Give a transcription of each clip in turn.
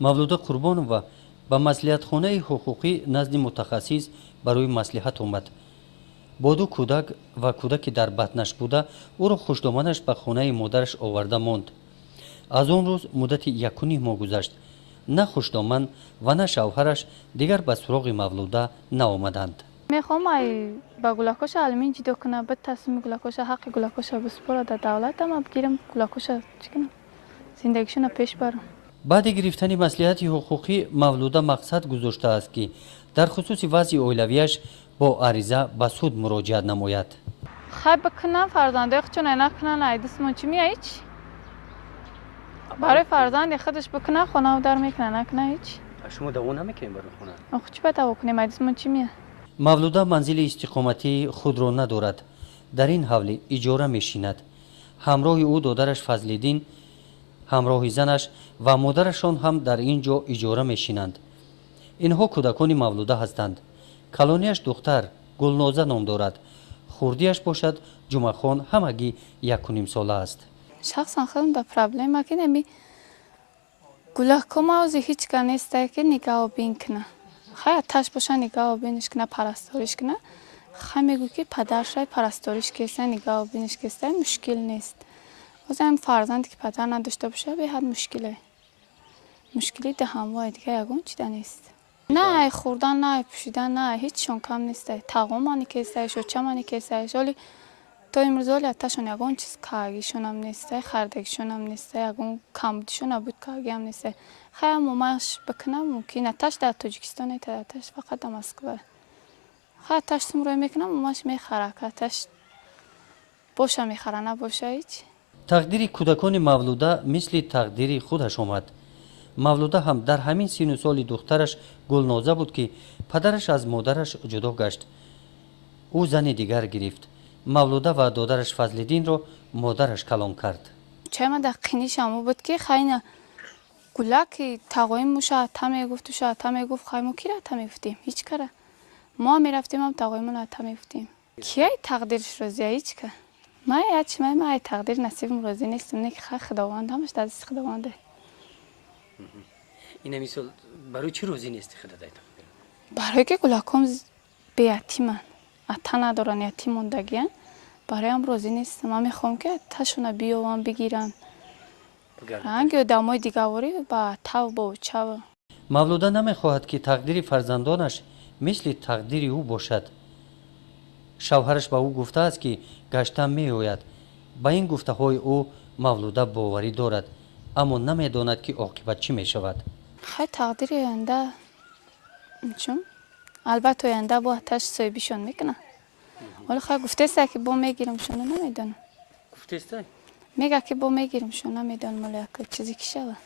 мавлуда қурбонова ба маслиҳатхонаи ҳуқуқӣ назди мутахассис барои маслиҳат омад. бо ду кӯдак ва кӯдаки дар батнаш буда ӯро хушдоманаш ба хонаи модараш оварда монд. аз он рӯз муддати 1.5 моҳ гузашт. на хушдоман ва на шавҳараш дигар ба суроғи мавлуда наомаданд. мехоҳам ай ба гулакоша алимин ҷидо кунам, бад тасмими гулакоша ҳаққи гулакоша бисупора да давлат, ама гирам гулакоша чӣ кунам, зиндагишона пеш барам. баъди гирифтани маслиҳати ҳуқуқӣ мавлуда мақсад гузоштааст ки дар хусуси вазъи оилавияш бо ариза ба суд муроҷиат намояд. хай бикунам фарзандои худшон накунан ай дустмон чӣ мия ҳеч барои фарзанди худаш бикунан хонаву дар мекунан накунан ҳеч. шумо даво намекунем барои хона? охо чӣ баъд даво кунем ай дустмон чӣ мия. мавлуда манзили истиқоматии худро надорад. дар ин ҳавлӣ иҷора мешинад. ҳамроҳи ӯ додараш Фазлиддин, ҳамроҳи занаш ва модарашон ҳам дар ин ҷо иҷора мешинанд. инҳо кӯдакони мавлуда ҳастанд. калонияш духтар Гулноза ном дорад. хурдиаш бошад Ҷумахон, ҳамагӣ 1.5 сола аст. шахсан худам да проблема ки нами гулакомаузи ҳеҷ ка нестай ки нигаҳобин кина. хай аташ боша нигаҳобиниш кина, парасториш кина. хай мегӯ ки падаршай парасториш кесай, нигаҳобиниш кесай, мушкил нест. озам фарзанде ки падар надошта боша беҳад мушкиле. мушкили даҳамвои дига ягон чида нест. на ай хурдан, на ай пӯшидан, на ай ҳеҷшон кам нестай. тағомани кесай, шочамани кесай. оли то имрӯз оли аташон ягон чиз каагишонам нестай, хардагишонам нестай, ягон камбудишон набуд каагиам нестай. хай амомаш бикунам мумкин аташ дар Тоҷикистон нетад, аташ фақат дар Москва. хай аташ сумрой мекунам, амомаш мехара, аташ боша мехара, набоша ҳеҷ. тақдири кӯдакони мавлуда мисли тақдири худаш омад. мавлуда ҳам дар ҳамин сину соли духтараш Гулноза буд ки падараш аз модараш ҷудо гашт. ӯ зани дигар гирифт. мавлуда ва додараш Фазлиддинро модараш калон кард. чайма дар қиниш аму буд ки хайна гулаки тағоим муша ата мегуфту ша ата мегуфт, хай мо кира ата мегуфтем ҳеҷ кара. мо ҳам мерафтем ҳам тағоимон ата мегуфтем. кияй тақдирш розия ҳеҷ ка. май ачи май ай тақдир насибам розӣ нестам, не ки хай худованд ҳамаш дар дасти худованде. ина мисол барои чӣ розӣ нести худодай тақдир? барое ки гулаком беятиман, ата надоран, ятим мондагиян. бароям розӣ нестам. ман мехоҳам ки аташона биёвам бигиран. ранги одамои дигаворӣ ба атав ба учава. мавлуда намехоҳад ки тақдири фарзандонаш мисли тақдири ӯ бошад. шавҳараш ба ӯ гуфтааст ки гаштан меояд. ба ин гуфтаҳои ӯ мавлуда боварӣ дорад, аммо намедонад ки оқибат чӣ мешавад. хай тақдири оянда чун албатта оянда бо аташ соҳибишон мекунад. ҳоло хай гуфтестай ки бо мегирам шона намедонам. гуфтестай? мега ки бо мегирам шона намедонам ҳоло як чизе ки шава.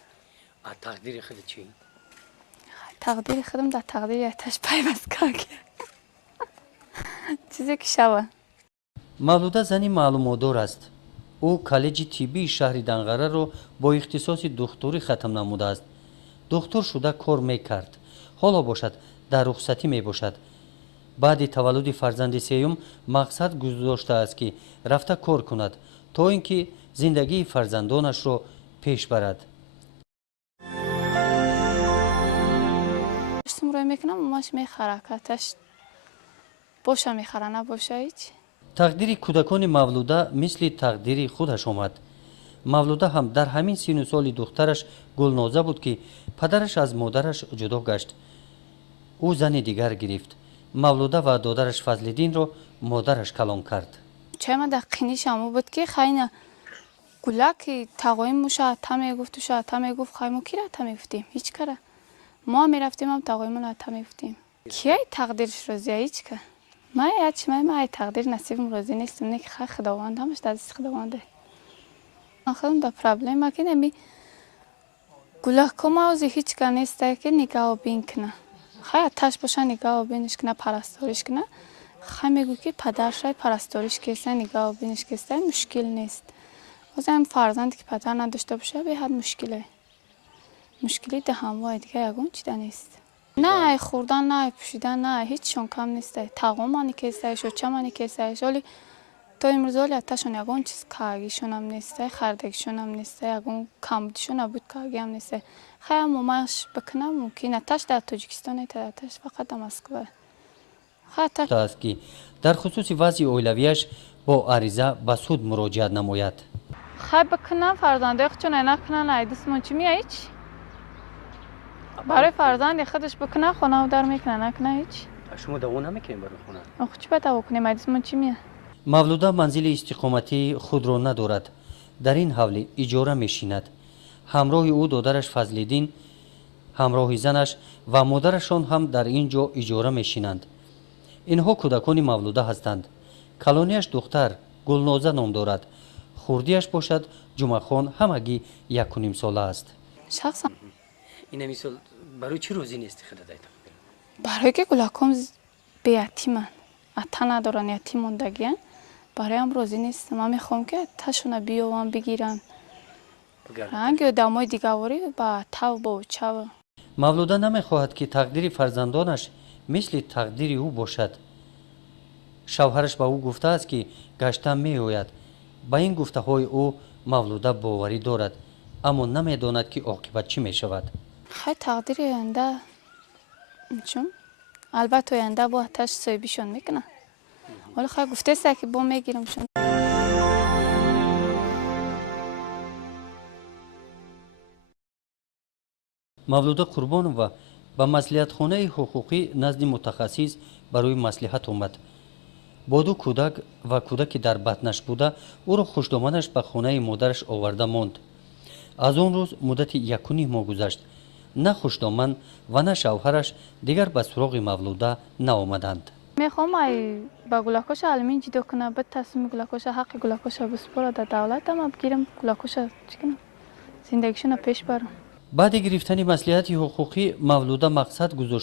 а тақдири худ чӣ? тақдири худам дар тақдири аташ пайваст кард. чизе ки шава. мавлуда зани маълумотдор аст. ӯ коллеҷи тиббии шаҳри Данғараро бо ихтисоси духтурӣ хатм намудааст. духтур шуда кор мекард. ҳоло бошад дар рухсатӣ мебошад. баъди таваллуди фарзанди сеюм мақсад гузоштааст ки рафта кор кунад, то ин ки зиндагии фарзандонашро пеш барад. сумрой мекунам, амаш мехара, аташ боша мехара, набоша ҳеҷ. тақдири кӯдакони мавлуда мисли тақдири худаш омад. мавлуда ҳам дар ҳамин сину соли духтараш Гулноза буд ки падараш аз модараш ҷудо гашт. ӯ зани дигар гирифт. мавлуда ва додараш Фазлиддинро модараш калон кард. чайма дар қиниш аму буд ки хайна гулаки тағоим муша ата мегуфту ша ата мегуфт, хай мо кира ата мегуфтем ҳеҷ кара. мо ҳам мерафтем ҳам тағоимон ата мегуфтем. кияй тақдирш розия ҳеҷ ка. май ачи май ай тақдир насибам розӣ нестам, не ки хай худованд ҳамаш дар дасти худованде. ман худам да проблема ки нами гулакомаузи ҳеҷ ка нестай ки нигаҳобин кина. хай аташ боша нигаҳобиниш кина, парасториш кина. хай мегӯ ки падаршай парасториш кесай, нигаҳобиниш кесай, мушкил нест. озам фарзанде ки падар надошта боша беҳад мушкиле. мушкили даҳамвои дига ягон чида нест. на ай хурдан, на ай пӯшидан, на ай ҳеҷшон кам нестай. тағомани кесай, шочамани кесай. оли то имрӯз оли аташон ягон чиз каагишонам нестай, хардагишонам нестай, ягон камбудишон набуд каагиам нестай. Хай амомаш бикунам мумкин аташ дар Тоҷикистон нетад, аташ фақат дар Москва. Хай аташ аст ки дар хусуси вазъи оилавияш бо ариза ба суд муроҷиат намояд. хай бикунам фарзандаи худшон накунан айдисмон чӣ мияич? барои фарзанди худаш бикунан хона дар мекунан накунан ҳеч. шумо даво намекунед барои хона? охо чӣ ба даво кунем, айдисмон чӣ мия? мавлуда манзили истиқоматии худро надорад, дар ин ҳавлӣ иҷора мешинад. ҳамроҳи ӯ додараш Фазлиддин, ҳамроҳи занаш ва модарашон ҳам дар ин ҷо иҷора мешинанд. инҳо кӯдакони мавлуда ҳастанд. калонияш духтар Гулноза ном дорад. хурдиаш бошад Ҷумахон, ҳамагӣ 1.5 сола аст. шахсан ин мисол барои чӣ рӯзи нести худадайт? барое ки гулаком беятиман, ата надоран, ятим мондагиян, бароям розӣ нестам. ман мехоҳам ки аташона биёвам бигиранд, ранги одамои дигаворӣ ба тав бо чав. мавлуда намехоҳад ки тақдири фарзандонаш мисли тақдири ӯ бошад. шавҳараш ба ӯ гуфтааст ки гаштан меояд. ба ин гуфтаҳои ӯ мавлуда боварӣ дорад, аммо намедонад ки оқибат чӣ мешавад. хай тақдири оянда чун албатта оянда бо аташ соҳибишон мекунад. ҳоло хай гуфтаеста ки бо мегиримшон. мавлуда қурбонова ба маслиҳатхонаи ҳуқуқӣ назди мутахассис барои маслиҳат омад. бо ду кӯдак ва кӯдаки дар батнаш буда ӯро хушдоманаш ба хонаи модараш оварда монд. аз он рӯз муддати 1.5 моҳ гузашт. на хушдоман ва на шавҳараш дигар ба суроғи мавлуда наомаданд. мехоҳам ай ба гулакоша алимин ҷидо кунам, ба тасмими гулакоша ҳаққи гулакоша биспора дар давлат ама бигирам гулакоша чӣ кунам, зиндагишона пеш барам. баъди гирифтани маслиҳати ҳуқуқӣ мавлуда мақсад гузошт